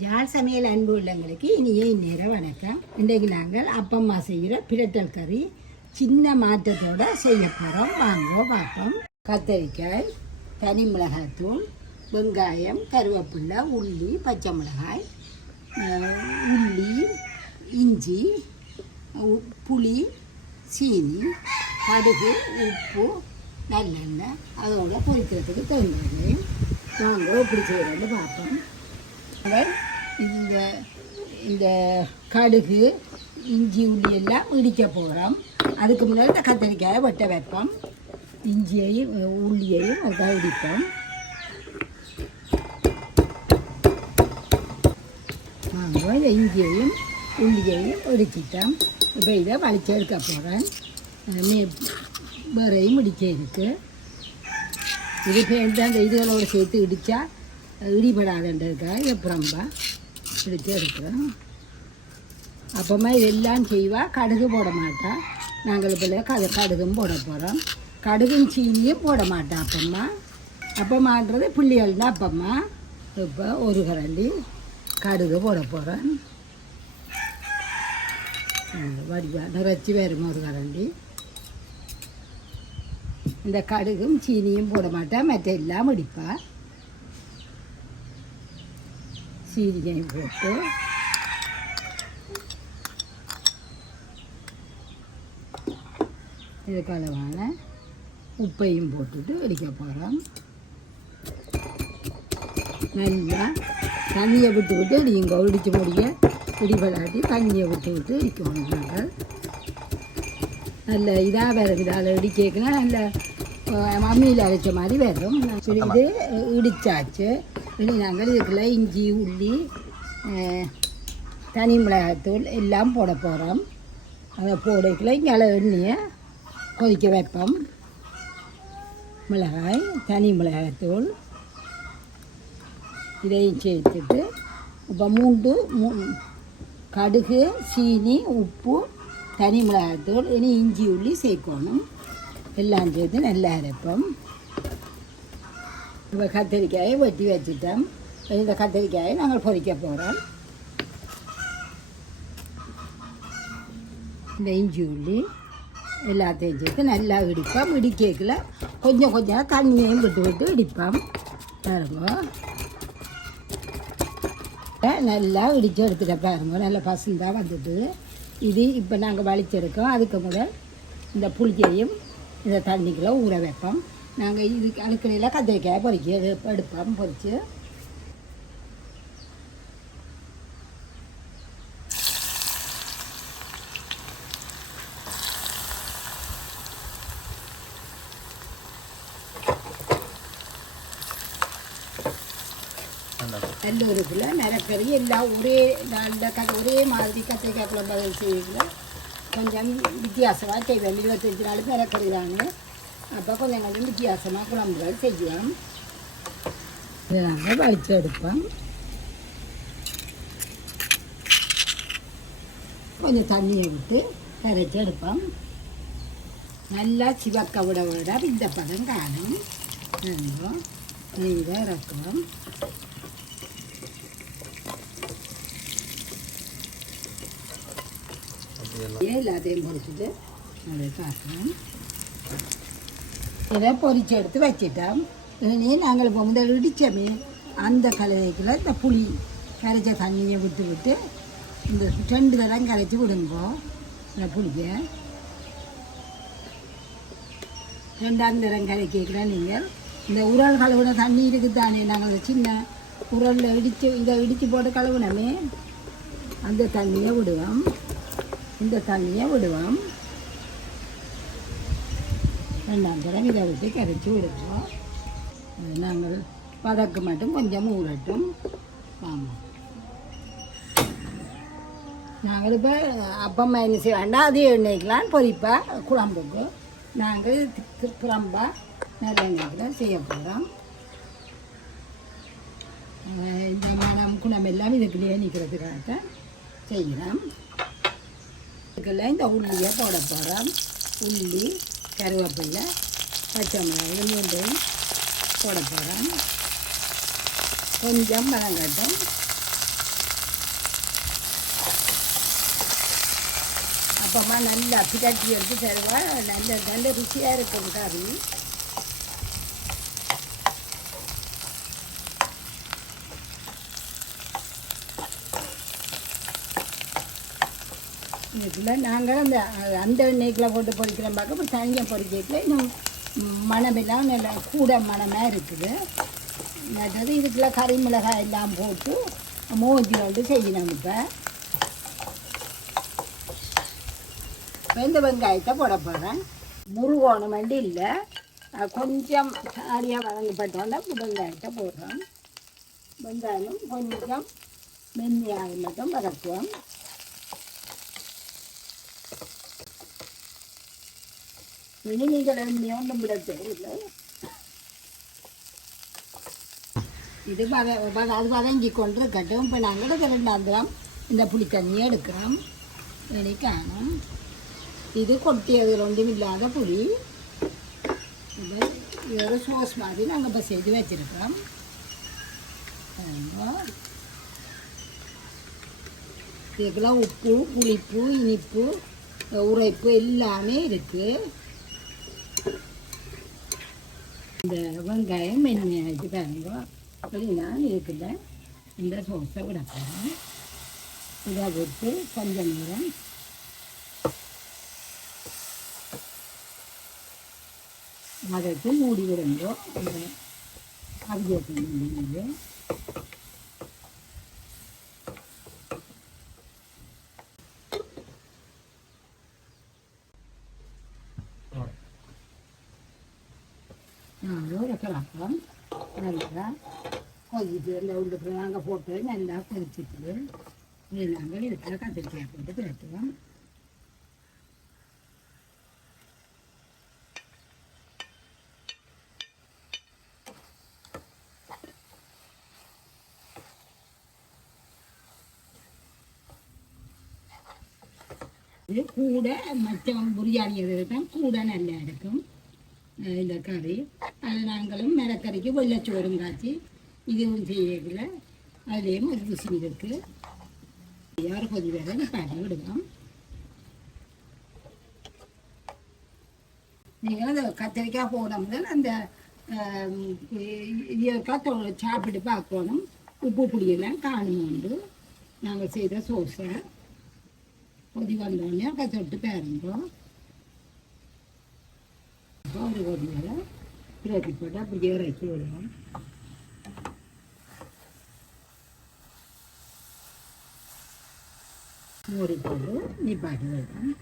ஜால் சமையல் அன்பு உள்ளங்களுக்கு இனிய இந்நேர வணக்கம். இன்றைக்கு நாங்கள் அப்பம்மா செய்கிற பிரட்டல் கறி சின்ன மாற்றத்தோட செய்ய போகிறோம் வாங்கோ பார்ப்போம் கத்தரிக்காய் தனி மிளகாய்த்தூள் வெங்காயம் கருவேப்பிலை உள்ளி பச்சை மிளகாய் உள்ளி இஞ்சி புளி சீனி கடுகு உப்பு நல்லெண்ணெய் அதோட பொரிக்கிறதுக்கு தகுந்தது. நாங்களும் இப்படி செய்கிறோன்னு பார்ப்போம் அதை இந்த இந்த கடுகு இஞ்சி உள்ளி எல்லாம் இடிக்க போகிறோம் அதுக்கு முன்னாடி இந்த கத்தரிக்காயை வெட்ட வைப்போம். இஞ்சியையும் உள்ளியையும் அதுக்காக இடிப்போம். நாங்கள் இந்த இஞ்சியையும் உள்ளியையும் இடிச்சிட்டோம். இப்போ இதை வலிச்சு எடுக்க போகிறேன் மே வேறையும் இடிக்க இருக்குது இது பேருந்து இதுகளோடு சேர்த்து இடித்தா இடிபடாதுன்றதுக்காக இதை புறம்பா இருக்கிறோம் எடுக்கிறோம் இதெல்லாம் செய்வா கடுகு போட மாட்டா நாங்கள் இப்போ கது கடுகும் போட போகிறோம் கடுகும் சீனியும் போட மாட்டா அப்பம்மா அப்பம்மான்றது பிள்ளைகள் தான் அப்பம்மா இப்போ ஒரு கரண்டி கடுகு போட போகிறேன் வடிவா நிறைச்சி வரும் ஒரு கரண்டி இந்த கடுகும் சீனியும் போட மாட்டேன் மற்ற எல்லாம் இடிப்பா சீனியையும் போட்டு. இதுக்கு அளவான உப்பையும் போட்டுட்டு இடிக்க போகிறோம் நல்லா தண்ணியை விட்டு விட்டு இடிங்க இடிச்சு முடிய இடிபடாட்டி தண்ணியை விட்டு விட்டு இடிக்கணும் நாங்கள் நல்ல இதாக வரும் இதால் இடிக்கலாம் நல்ல மம்மியில் அரைச்ச மாதிரி வரும். இது இடிச்சாச்சு. இனி நாங்கள் இதுக்குள்ள இஞ்சி உள்ளி தனி மிளகாத்தூள் எல்லாம் போட போகிறோம் அதை போடக்குள்ள இங்கே எண்ணெயை கொதிக்க வைப்போம் மிளகாய் தனி மிளகாத்தூள் இதையும் சேர்த்துட்டு இப்போ மூண்டு மூ கடுகு சீனி உப்பு தனி மிளகாத்தூள் இனி இஞ்சி உள்ளி சேர்க்கணும் எல்லாம் சேர்த்து நல்லா அரைப்போம் இப்போ கத்திரிக்காயை வெட்டி வச்சுட்டோம் இந்த கத்திரிக்காயை நாங்கள் பொறிக்க போகிறோம் இந்த இஞ்சி உள்ளி எல்லாத்தையும் சேர்த்து நல்லா இடிப்போம் இடிக்கல கொஞ்சம் கொஞ்சம் தண்ணியையும் விட்டு விட்டு இடிப்போம் பாருங்க நல்லா இடித்து எடுத்துட்ட பாருங்க நல்லா பசுந்தாக வந்துட்டு இது இப்போ நாங்கள் வலிச்செடுக்கோம் அதுக்கு முதல் இந்த புளியையும் இந்த தண்ணிக்குள்ளே ஊற வைப்போம் நாங்கள் இதுக்கு அடுக்கலையில் கத்திரிக்காய் பொறிக்க எடுப்போம் பொறிச்சு. நல்லூருக்குள்ள நிறக்கறி எல்லாம் ஒரே நல்ல க ஒரே மாதிரி கத்திரிக்காய் குழம்பு செய்யல கொஞ்சம் வித்தியாசமாக செய்வேன். இருபத்தஞ்சி நாள் நிலக்கறி அப்போ கொஞ்சம் கொஞ்சம் வித்தியாசமாக குழம்புகள் செய்வோம் இதை நாங்கள் வலிச்சு எடுப்போம் கொஞ்சம் தண்ணியை விட்டு கரைச்சி எடுப்போம் நல்லா சிவக்க விட விட இந்த பதம் காணும் நாங்கள் இதை இறக்குவோம் எல்லாத்தையும் பொரிச்சுட்டு அதை பார்க்கலாம் இதை பொறிச்சு எடுத்து வச்சிட்டோம். இனி நாங்கள் இப்போ முதல் இடித்தமே அந்த கலவைக்குள்ள இந்த புளி கரைச்ச தண்ணியை விட்டு விட்டு இந்த ரெண்டு தரம் கரைச்சி விடுங்கோ. இந்த புளியை. ரெண்டாம் தரம் கரைக்கலாம் நீங்கள்? இந்த உரல் கழுவுன தண்ணி இருக்குது தானே நாங்கள் சின்ன உரலில் இடித்து இதை இடித்து போட்டு கழுவுனமே. அந்த தண்ணியை விடுவோம். இந்த தண்ணியை விடுவோம். ரெண்டாம் தரம் இதை விட்டு கரைச்சி விடுவோம் நாங்கள் வதக்கு மட்டும் கொஞ்சம் ஊறட்டும். ஆமாம் நாங்கள் இப்போ அப்பம் என்ன செய்ய வேண்டாம். அது எண்ணெய்க்கெலாம் பொரிப்பா குழம்புக்கு. நாங்கள் குழம்பாக குழம்பா நல்லெண்ணெய்க்கு செய்ய போகிறோம். இந்த மனம் குணம் எல்லாம் இதுக்குள்ளேயே நிற்கிறதுக்காக செய்கிறோம். இதுக்கெல்லாம் இந்த உள்ளியை போட போகிறோம். உள்ளி கருவேப்பில்லை பச்சை மிளகாய் இது மூன்றையும் போட போகிறேன் கொஞ்சம் வதங்கட்டும் அப்பமா நல்லா பிரட்டி எடுத்து தருவா. நல்ல நல்ல ருசியாக இருக்கும் கறி. இதில் நாங்கள் அந்த அந்த எண்ணெய்க்கில் போட்டு பொரிக்கிறோம் பார்க்க இப்போ தனியாக பொறிக்கிறதுல இன்னும் மணமெல்லாம் நல்லா கூட மணமாக இருக்குது. அதாவது இதுக்குள்ள கறி மிளகாய் எல்லாம் போட்டு மோதி வந்து செய்யணும் இப்போ. வெந்த வெங்காயத்தை போட போகிறேன் முருகோணம் வந்து இல்லை. கொஞ்சம் சாரியாக வழங்கப்பட்டோன்னா வெங்காயத்தை போடுறோம். வெங்காயம் கொஞ்சம் மென்மையாக மட்டும் வதக்குவோம். இனி நீங்கள் ஒன்றும் விட தேவையில்லை இது வத அது வதங்கி கொண்டு இருக்கட்டும் இப்போ நாங்கள் ரெண்டாம் கிராம் இந்த புளி தண்ணியை எடுக்கிறோம். இனி காணும். இது கொட்டியது ஒன்றும் இல்லாத புளி. இது ஒரு சோஸ் மாதிரி நாங்கள் இப்போ செய்து வச்சுருக்கிறோம். இதுக்கெல்லாம் உப்பு புளிப்பு இனிப்பு உரைப்பு எல்லாமே இருக்குது இந்த வெங்காயம் மென்மையாகிட்டு பாருங்க. அப்படின்னா இருக்குல்ல இந்த சோஸை விட போகிறோம் இதை விட்டு கொஞ்சம் நேரம் வதக்கு மூடி விடுங்கோ இந்த அவியத்தை மூடிங்க நாங்கள் நல்லா கொதிச்சு இந்த உள்ளுக்கு நாங்கள் போட்டு நல்லா கொதிச்சுட்டு இது நாங்கள் இருக்கிற கத்திரிக்காய் போட்டு பிரட்டுவோம் கூட மற்ற பிரியாணி எதுவும் கூட நல்லா இருக்கும். இந்த கறி அது நாங்களும் மிளக்கறிக்கு வெள்ளச்சோறும் காய்ச்சி இதுவும் செய்யல அதுலேயும் ஒரு ருசி இருக்குது யார் கொதி வேற பண்ணி விடுவோம். நீங்கள் அந்த கத்திரிக்காய் போனோம்னா அந்த கத்தோட சாப்பிட்டு பார்க்கணும். உப்பு புளியெல்லாம் காணும் உண்டு. நாங்கள் செய்த சோஸை கொதி வந்தோடனே அதை தொட்டு பாருங்கோ அப்போ ஒரு கொதியில் பிரட்டி போட்டு அப்படியே இறக்கி விடுவோம் மூடி போட்டு நிப்பாட்டி வைப்போம்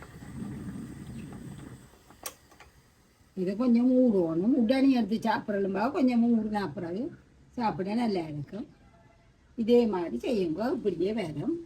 இதை கொஞ்சம் ஊடுவோணும் உடனே எடுத்து சாப்பிட்றலும்பா கொஞ்சம் ஊடுனா பிறகு சாப்பிட நல்லா இருக்கும். இதே மாதிரி செய்யும்போது இப்படியே வரும்